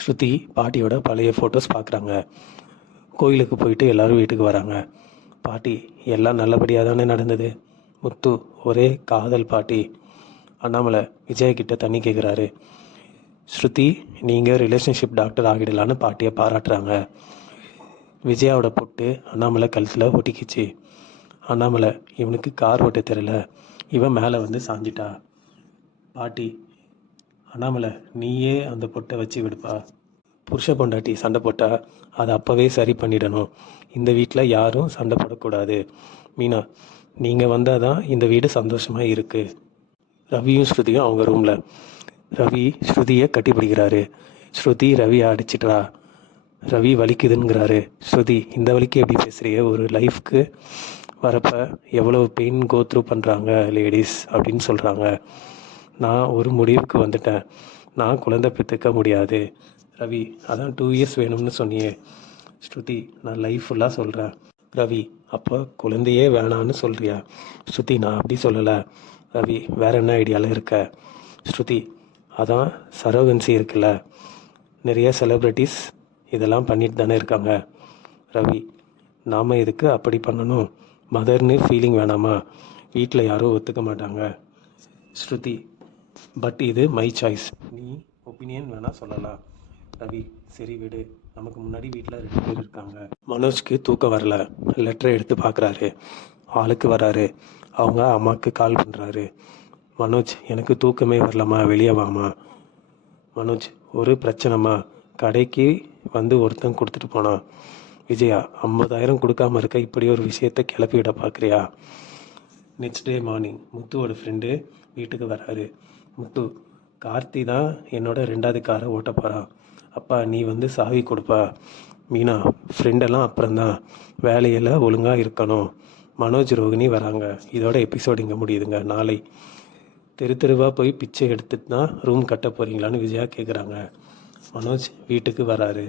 ஸ்ருதி பாட்டியோட பழைய ஃபோட்டோஸ் பார்க்குறாங்க. கோயிலுக்கு போயிட்டு எல்லோரும் வீட்டுக்கு வராங்க. பாட்டி எல்லாம் நல்லபடியாக தானே நடந்தது. முத்து ஒரே காதல் பாட்டி. அண்ணாமலை விஜய்கிட்ட தண்ணி கேட்குறாரு. ஸ்ருதி நீங்கள் ரிலேஷன்ஷிப் டாக்டர் ஆகிடலான்னு பாட்டியை பாராட்டுறாங்க. விஜயாவோட பொட்டு அண்ணாமலை கழுத்தில் ஒட்டிக்கிச்சு. அண்ணாமலை இவனுக்கு கார் ஓட்ட தெரியல, இவன் மேலே வந்து சாஞ்சிட்டா. பாட்டி அண்ணாமலை நீயே அந்த பொட்டை வச்சு விடுப்பா. புருஷ பொண்டாட்டி சண்டை போட்டால் அதை அப்போவே சரி பண்ணிடணும். இந்த வீட்டில் யாரும் சண்டை போடக்கூடாது. மீனா நீங்கள் வந்தால் தான் இந்த வீடு சந்தோஷமாக இருக்குது. ரவியும் ஸ்ருதியும் அவங்க ரூமில். ரவி ஸ்ருதியை கட்டி பிடிக்கிறாரு. ஸ்ருதி ரவியை அடிச்சிட்றா. ரவி வலிக்குதுங்கிறாரு. ஸ்ருதி இந்த வலிக்கு எப்படி பேசுகிறிய, ஒரு லைஃப்க்கு வரப்போ எவ்வளோ பெயின் கோத்ரூ பண்ணுறாங்க லேடிஸ் அப்படின்னு சொல்கிறாங்க. நான் ஒரு முடிவுக்கு வந்துட்டேன். நான் குழந்தை பெற்றுக்க முடியாது. ரவி அதான் 2 இயர்ஸ் வேணும்னு சொன்னியே. ஸ்ருதி நான் லைஃப் ஃபுல்லாக சொல்கிறேன். ரவி அப்போ குழந்தையே வேணான்னு சொல்கிறியா? ஸ்ருதி நான் அப்படி சொல்லலை. ரவி வேறு என்ன ஐடியாவில் இருக்க? ஸ்ருதி அதான் சரோகன்சி இருக்குல்ல, நிறைய செலிப்ரிட்டிஸ் இதெல்லாம் பண்ணிட்டு தானே இருக்காங்க. ரவி நாம் எதுக்கு அப்படி பண்ணணும்? மதர்னு ஃபீலிங் வேணாமா? வீட்டில் யாரும் ஒத்துக்க மாட்டாங்க. ஸ்ருதி பட் இது மை சாய்ஸ், நீ ஒப்பீனியன் வேணால் சொல்லலாம். ரவி சரி விடு, நமக்கு முன்னாடி வீட்டில் 2 பேர் இருக்காங்க. மனோஜ்க்கு தூக்கம் வரல. லெட்டரை எடுத்து பார்க்குறாரு. ஆளுக்கு வராரு. அவங்க அம்மாவுக்கு கால் பண்ணுறாரு. மனோஜ் எனக்கு தூக்கமே வரலம்மா, வெளியே வாமா. மனோஜ் ஒரு பிரச்சனைம்மா, கடைக்கு வந்து ஒருத்தன் கொடுத்துட்டு போனான். விஜயா 50,000 கொடுக்காம இருக்க இப்படி ஒரு விஷயத்தை கிளப்பி விட பார்க்குறியா? நெக்ஸ்ட் டே மார்னிங் முத்துவோட ஃப்ரெண்டு வீட்டுக்கு வராரு. முத்து கார்த்தி தான் என்னோட 2வது காரை ஓட்ட போகிறான். அப்பா நீ வந்து சாவி கொடுப்பா. மீனா ஃப்ரெண்டெல்லாம் அப்புறம்தான், வேலையில் ஒழுங்காக இருக்கணும். மனோஜ் ரோகிணி வராங்க. இதோட எபிசோடு இங்கே முடியுதுங்க. நாளை தெருவாக போய் பிச்சை எடுத்துட்டு தான் ரூம் கட்ட போகிறீங்களான்னு விஜயா கேட்குறாங்க. மனோஜ் வீட்டுக்கு வராரு.